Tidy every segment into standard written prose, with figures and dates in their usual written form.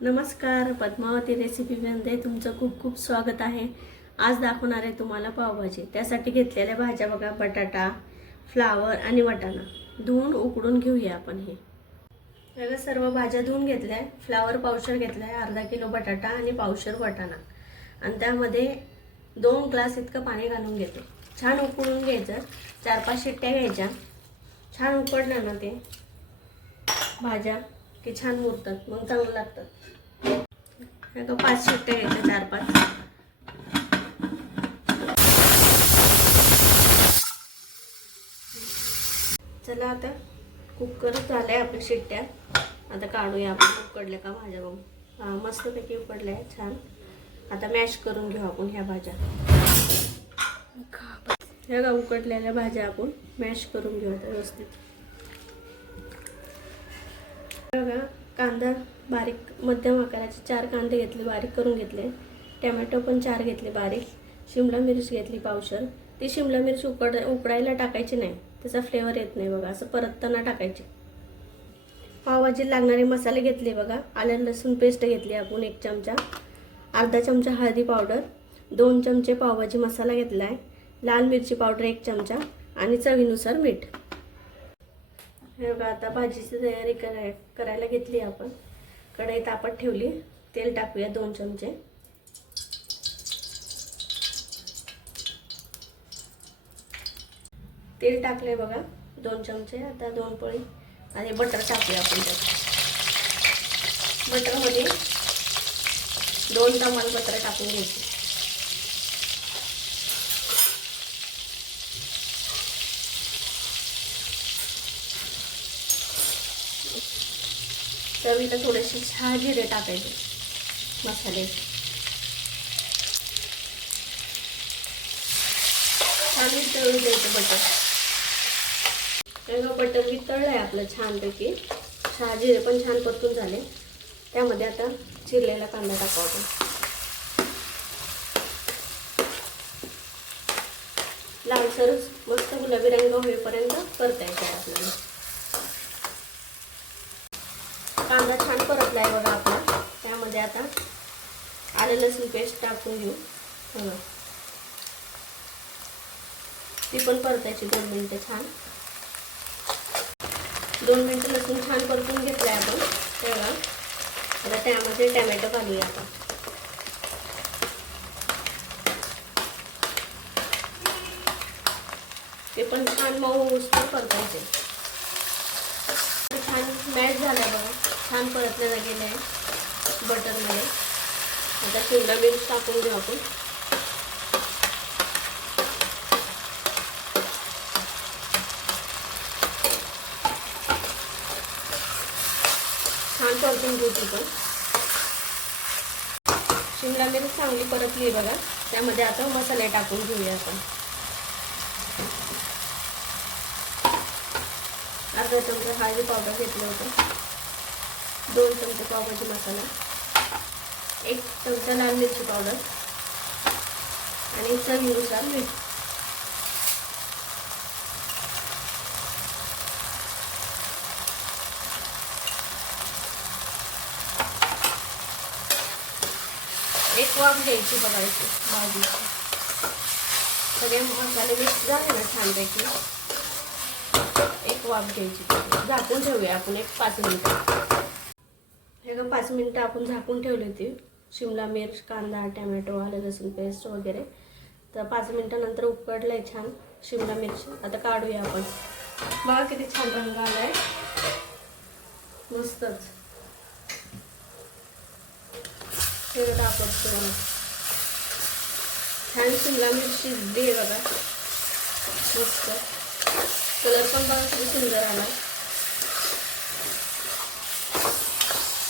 नमस्कार, पद्मावती रेसिपीमध्ये तुमचं खूप खूप स्वागत आहे। आज दाखवणार आहे तुम्हाला पावभाजी। त्यासाठी घेतलेल्या भाज्या बघा, बटाटा, फ्लावर आणि वाटाणा धुवून उकडून घेऊया आपण। हे बघा, सर्व भाज्या धुवून घेतल्या। फ्लावर पावशर घेतलाय, अर्धा किलो बटाटा आणि पावशर वाटाणा, आणि त्यामध्ये 2 ग्लास इतकं पाणी घालून घेते। छान उकळून घ्यायचं, 4-5 शिट्ट्या घ्यायच्या। छान उकडलं ना ते भाज्या की छान मुरतात, मग चांगलं लागतं। हे 5 शिट्ट्या घ्यायच्या, 4-5। चला, आता कुकर झालंय आपल्या शिट्ट्या। आता काढूया आपण उकडल्या का भाज्या बघू। हा, मस्तपैकी उकडल्या आहे, छान। आता मॅश करून घेऊ आपण ह्या भाज्या। हे बघा, उकडलेल्या भाज्या आपण मॅश करून घेऊ आता व्यवस्थित। बघा, कांदा बारीक मध्यम आकाराचे 4 कांदे घेतले, बारीक करून घेतले। टोमॅटो पण 4 घेतले बारीक। शिमला मिरची घेतली पावशर। ती शिमला मिरची उकडायला टाकायची नाही, त्याचा फ्लेवर येत नाही बघा, असं परतताना टाकायची। पावभाजी लागणारे मसाले घेतले बघा। आलं लसूण पेस्ट घेतली आपण 1 चमचा, अर्धा चमचा हळदी पावडर, 2 चमचे पावभाजी मसाला घेतलाय, लाल मिरची पावडर 1 चमचा आणि चवीनुसार मीठ। हे बघा, आता भाजीची तयारी करायला घेतली आपण। कढई तापत ठेवली, तेल टाकूया 2 चमचे। तेल टाकले बघा 2 चमचे। आता 2 पळी आणि बटर टाकूया आपण त्यात। बटरमध्ये 2 तमालपत्र टाकून घ्यायचे। चवीला थोडेसे शहाजिरे टाकायचे मसाले। छान तळून द्यायचं बटर। बटर वितळलंय आपलं छानपैकी। शहाजिरे पण छान परतून झाले। त्यामध्ये आता चिरलेला कांदा टाकावा आपण। लालसर मस्त गुलाबी रंग होईपर्यंत परतायचं आहे आपल्याला। कांदा छान परतलाय बघा आपला। त्यामध्ये आता आलं लसूण पेस्ट टाकून घेऊ। ती पण परतायची 2 मिनिटं छान। 2 मिनिटं लसूण छान परतून घेतलाय आपण। तेव्हा आता त्यामध्ये टोमॅटो घालूया आपण। ते पण छान मऊ होईपर्यंत परतायचे। छान मॅश झालाय बघा, छान परतलेला गेलाय बटरमध्ये। आता शिमला मिरची टाकून घेऊ आपण। छान परतून घेऊ ती पण। शिमला मिरची चांगली परतली बघा। त्यामध्ये आता मसाले टाकून घेऊया आपण। अर्धा चमचा हळदी पावडर घेतलं होतं, 2 चमचे पावभाजी मसाला, 1 चमचा लाल मिरची पावडर आणि चवीनुसार मीठ। एक वाफ घ्यायची बघायची भाजीची। सगळे मसाले मिक्स झाले ना छानपैकी, एक वाफ घ्यायची। झाकून ठेवूया आपण 5 मिनिटं। हे 5 मिनिटं आपण झाकून ठेवली होती। शिमला मिर्च, कांदा, टोमॅटो, आलं लसूण पेस्ट वगैरे। तर 5 मिनिटानंतर उकडलंय छान शिमला मिरची। आता काढूया आपण। बघा किती छान रंग आलाय, मस्तच। हे टाकतो छान। शिमला मिरची शिजली बघा, मस्त। कलर पण बघा किती सुंदर आला।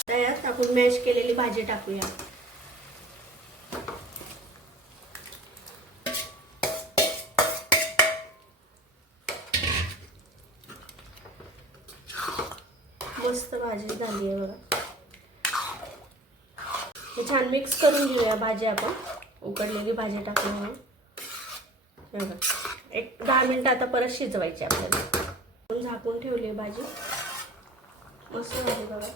त्यात आपण मॅश केलेली भाजी टाकूया। मस्त भाजी झाली आहे बघा। हे छान मिक्स करून घेऊया भाजी आपण। उकडलेली भाजी टाकून बघा। 10 मिनिटं आता परत शिजवायची आपल्याला। झाकून ठेवली भाजी, मस्त भाजी बघा।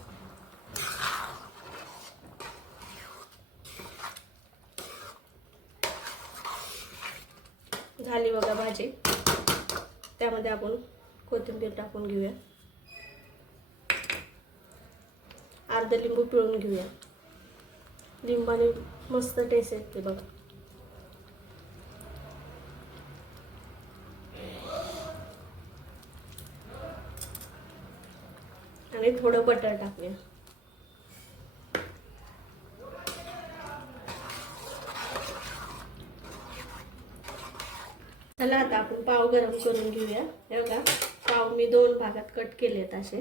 झाली बघा भाजी. त्यामध्ये आपण कोथिंबीर टाकून घेऊया. अर्धा लिंबू पिळून घेऊया. लिंबाने मस्त टेस्ट येते बघा. आणि थोडं बटर टाकूया. चला आता आपण पाव गरम करून घेऊया. हे बघा, पाव मी 2 भागात कट केलेत असे.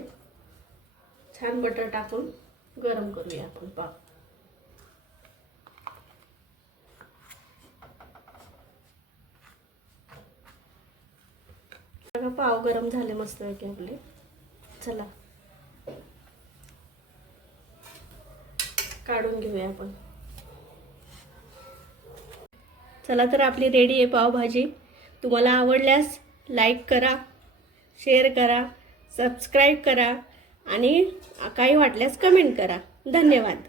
छान बटर टाकून गरम करूया आपण पाव. बघा पाव गरम झाले मस्तपैकी आपले. चला काढून घेऊया आपण. चला तर आपली रेडी आहे पावभाजी. तुम्हाला आवडल्यास लाईक करा, शेअर करा, सबस्क्राईब करा आणि काही वाटल्यास कमेंट करा. धन्यवाद.